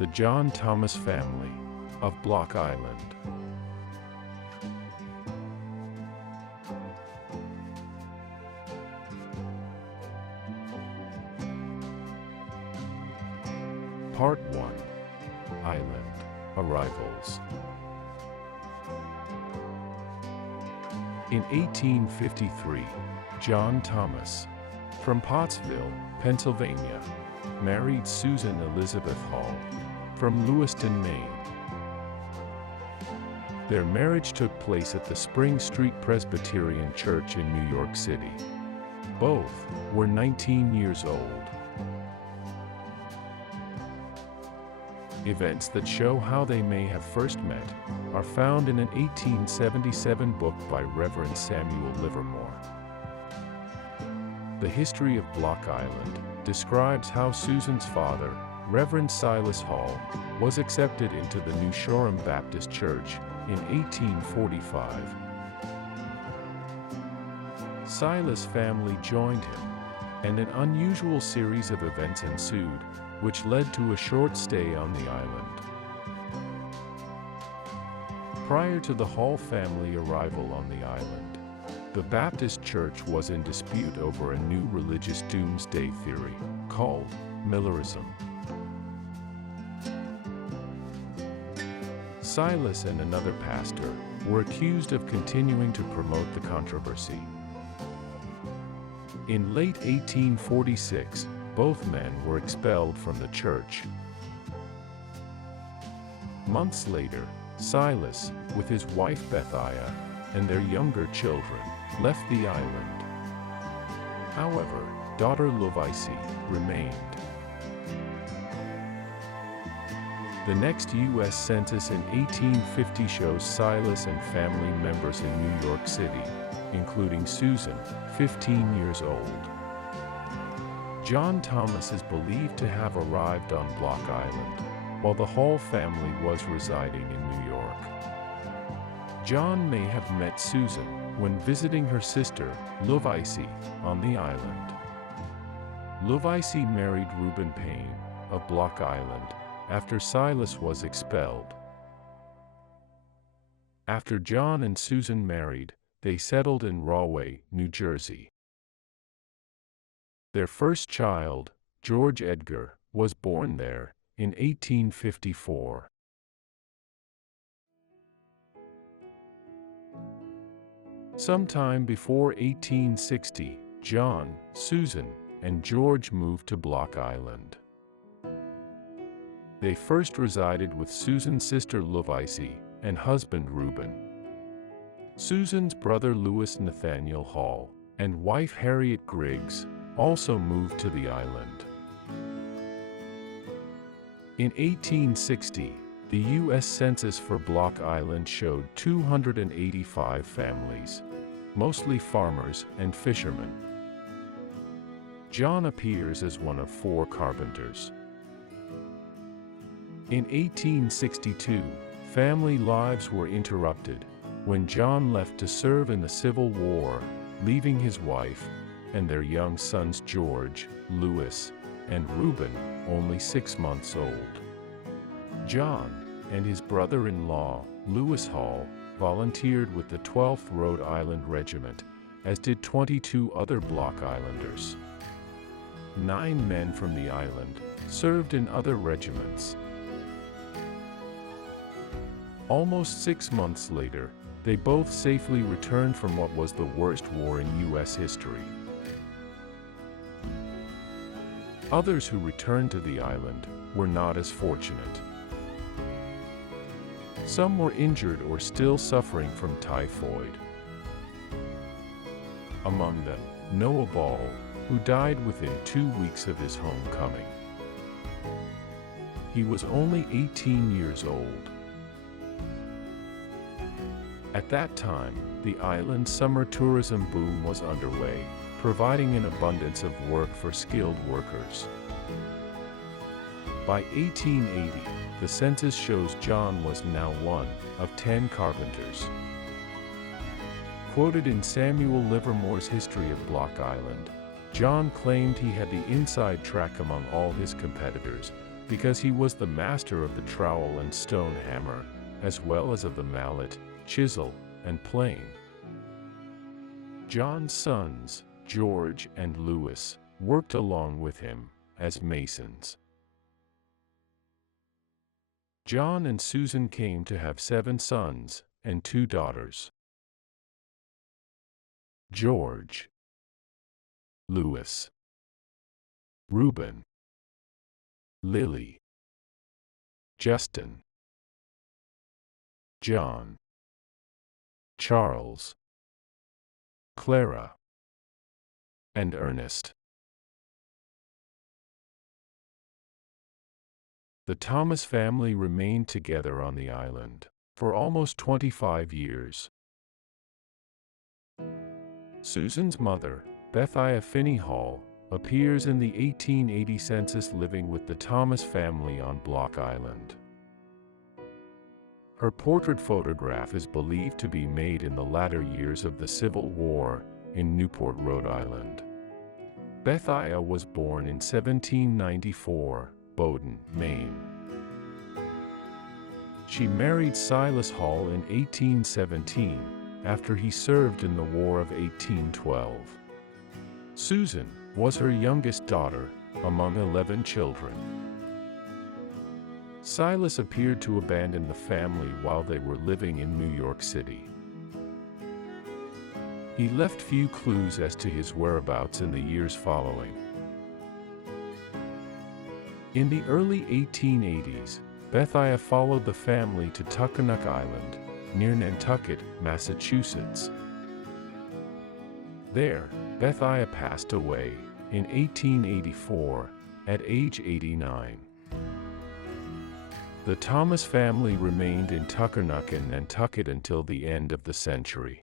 the John Thomas family of Block Island. Part 1. Island Arrivals. In 1853, John Thomas, from Pottsville, Pennsylvania, married Susan Elizabeth Hall, from Lewiston, Maine. Their marriage took place at the Spring Street Presbyterian Church in New York City. Both were 19 years old. Events that show how they may have first met are found in an 1877 book by Reverend Samuel Livermore. The History of Block Island describes how Susan's father, Reverend Silas Hall, was accepted into the New Shoreham Baptist Church in 1845. Silas' family joined him, and an unusual series of events ensued, which led to a short stay on the island. Prior to the Hall family arrival on the island, the Baptist Church was in dispute over a new religious doomsday theory called Millerism. Silas and another pastor were accused of continuing to promote the controversy. In late 1846, both men were expelled from the church. Months later, Silas, with his wife Bethiah, and their younger children, left the island. However, daughter Lovice remained. The next U.S. Census in 1850 shows Silas and family members in New York City, including Susan, 15 years old. John Thomas is believed to have arrived on Block Island, while the Hall family was residing in New York. John may have met Susan when visiting her sister, Lovice, on the island. Lovice married Reuben Payne, of Block Island, after Silas was expelled. After John and Susan married, they settled in Rahway, New Jersey. Their first child, George Edgar, was born there in 1854. Sometime before 1860, John, Susan, and George moved to Block Island. They first resided with Susan's sister Lovice and husband Reuben. Susan's brother Louis Nathaniel Hall and wife Harriet Griggs also moved to the island. In 1860, the U.S. Census for Block Island showed 285 families, mostly farmers and fishermen. John appears as one of 4 carpenters. In 1862, family lives were interrupted when John left to serve in the Civil War, leaving his wife and their young sons George, Louis, and Reuben, only 6 months old. John and his brother-in-law, Louis Hall, volunteered with the 12th Rhode Island Regiment, as did 22 other Block Islanders. 9 men from the island served in other regiments. Almost 6 months later, they both safely returned from what was the worst war in U.S. history. Others who returned to the island were not as fortunate. Some were injured or still suffering from typhoid. Among them, Noah Ball, who died within 2 weeks of his homecoming. He was only 18 years old. At that time, the island's summer tourism boom was underway, providing an abundance of work for skilled workers. By 1880, the census shows John was now one of 10 carpenters. Quoted in Samuel Livermore's History of Block Island, John claimed he had the inside track among all his competitors, because he was the master of the trowel and stone hammer, as well as of the mallet, chisel, and plane. John's sons, George and Louis, worked along with him as masons. John and Susan came to have 7 sons and 2 daughters. George, Louis, Reuben, Lily, Justin, John, Charles, Clara, and Ernest. The Thomas family remained together on the island for almost 25 years. Susan's mother, Bethia Finney Hall, appears in the 1880 census living with the Thomas family on Block Island. Her portrait photograph is believed to be made in the latter years of the Civil War in Newport, Rhode Island. Bethia was born in 1794, Bowdoin, Maine. She married Silas Hall in 1817, after he served in the War of 1812. Susan was her youngest daughter, among 11 children. Silas appeared to abandon the family while they were living in New York City. He left few clues as to his whereabouts in the years following. In the early 1880s, Bethia followed the family to Tuckanuck Island, near Nantucket, Massachusetts. There, Bethia passed away in 1884 at age 89. The Thomas family remained in Tuckanuck and Nantucket until the end of the century.